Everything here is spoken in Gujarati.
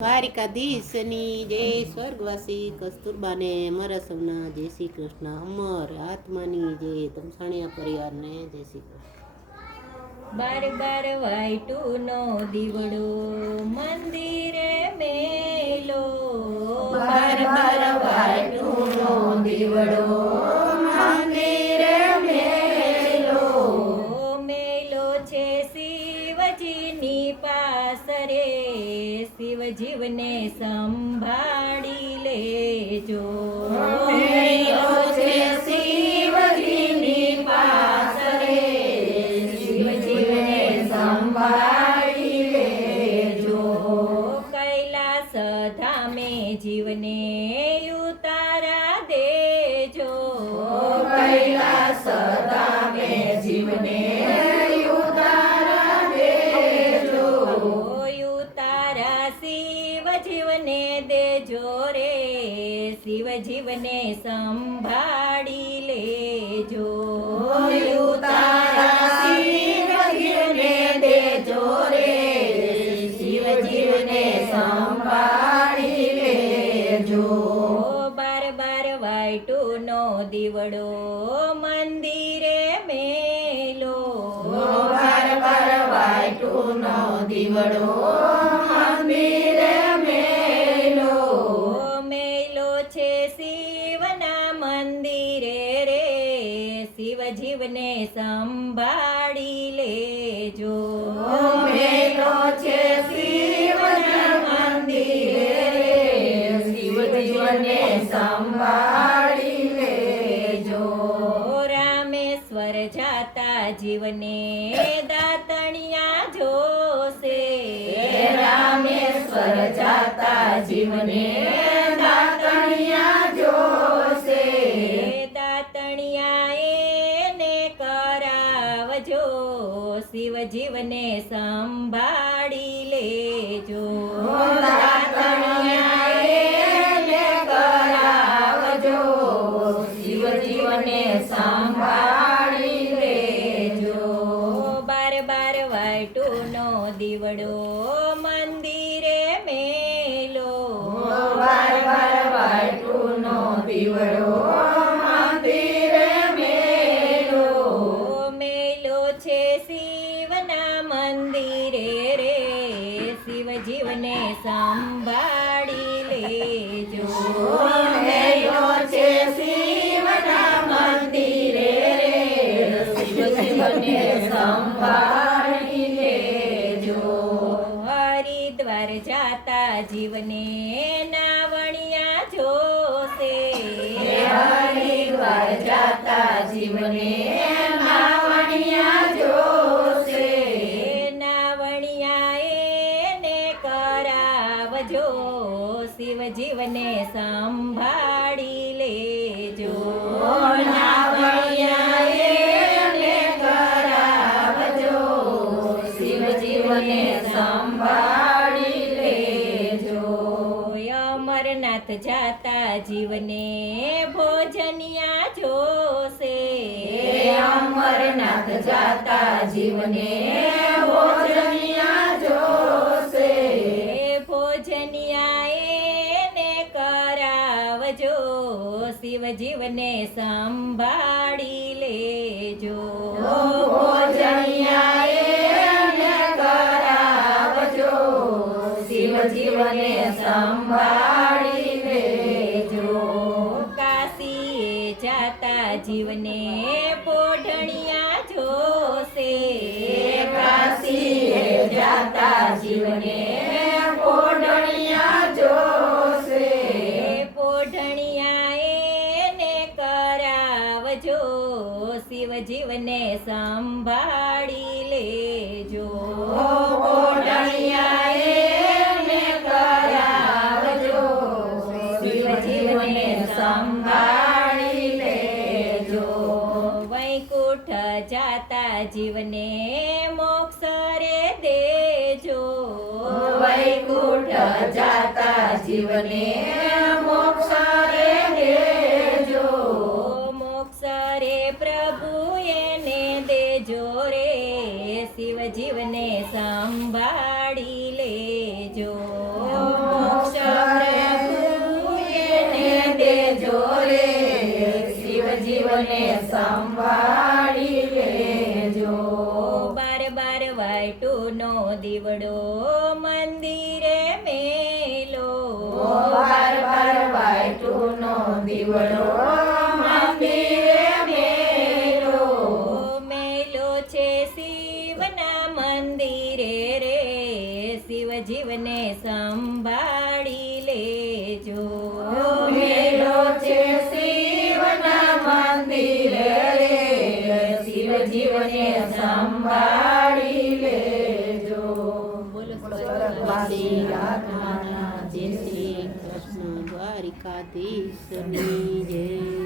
દ્વારિકાધીશની જય, સ્વર્ગવાસી કસ્તુરબાને મારા સૌના જય શ્રી કૃષ્ણ. અમર આત્માની જય, તમસાણિયા પરિવારને જય શ્રી કૃષ્ણ. બાર બાર વાઈટુનો દીવડો મંદિરે મેલો, બાર બાર વાઈટુનો દીવડો મંદિરે મેલો, મેલો છે શિવજીની પાસરે, શિવજીવને સંભાળી લેજો. મેલો છે શિવજીની પાસરે, શિવજીવને સંભાળી લેજો. કૈલાસ ધામે જીવને ઉતારા દેજો, કૈલાસ ધામે જીવને ઉતારા દેજો, ઉતારા શિવજીવને દેજો રે, શિવજીવને સંભાળી લેજો. ઉતારા શિવજીવને દેજો રે, શિવજીવને સંભાળી લેજો. બાર બાર વાઈટુનો દીવડો મંદિરે મેલો, બાર બાર વાઈટુનો દીવડો મંદિરે મેલો, મેલો છે શિવના મંદિરે રે, શિવજીવને સંભાળી લેજો. મેલો છે શિવના મંદિરે રે, શિવજીવને સંભાળી લેજો. રામેશ્વર જાતા જીવને દાતણિયા જોશે, રામેશ્વર જાતા જીવને દાતણિયા જોશે, દાતણિયા એને કરાવજો, શિવજીવને સંભાળી લેજો. દાતણિયા એને કરાવજો, શિવજીવને સંભાળી લેજો. બાર બાર વાઈટુનો દીવડો મંદિરે મેલો, બાર બાર વાઈટુનો દીવડો મંદિરે મેલો, મેલો છે શિવના મંદિરે રે, શિવજીવને સંભાળી લેજો. મેલો છે શિવના મંદિરે રે, શિવજીવને સંભાળી લેજો. હરિદ્વાર જાતા જીવને નાવણિયા જોશે, હરિદ્વાર જાતા જીવને નાવણિયા જોશે, નાવણિયા એને કરાવજો, શિવજીવને સંભાળી લેજો. નાવણિયા એને કરાવજો, શિવજીવને સંભાળી લેજો. અમરનાથ જાતા જીવને ભોજનિયા જોશે, અમરનાથ જાતા જીવને ભોજનિયા જોશે, ભોજનિયા એને કરાવજો, શિવજીવને સંભાળી લેજો. ભોજનિયા એને કરાવજો, શિવજીવને સંભાળી લેજો. કાશીએ જાતા જીવને પોઢણિયા જોશે, કાશીએ જાતા જીવને પોઢણિયા જોશે, પોઢણિયા એને કરાવજો, શિવજીવને સંભાળી લેજો. પોઢણિયા એને કરાવજો, શિવજીવને સંભાળી લેજો. વૈકુંઠ જાતા જીવને મોક્ષ રે દેજો, વૈકુંઠ જાતા જીવને મોક્ષ રે દેજો, મોક્ષ રે પ્રભુ એને દેજો રે, શિવજીવને સંભાળી લેજો. દીવડો મંદિરે મેલો બાર બાર વાયટુનો દીવડો મંદિરે મેલો મેલો છે શિવના મંદિરે રે શિવ જીવને સંભાળી લેજો મેલો છે શિવના મંદિરે રે શિવ જીવને સંભાળી લેજો બોલો સ્વર્ગવાસી આત્માના જય શ્રી કૃષ્ણ દ્વારિકાધીશની જય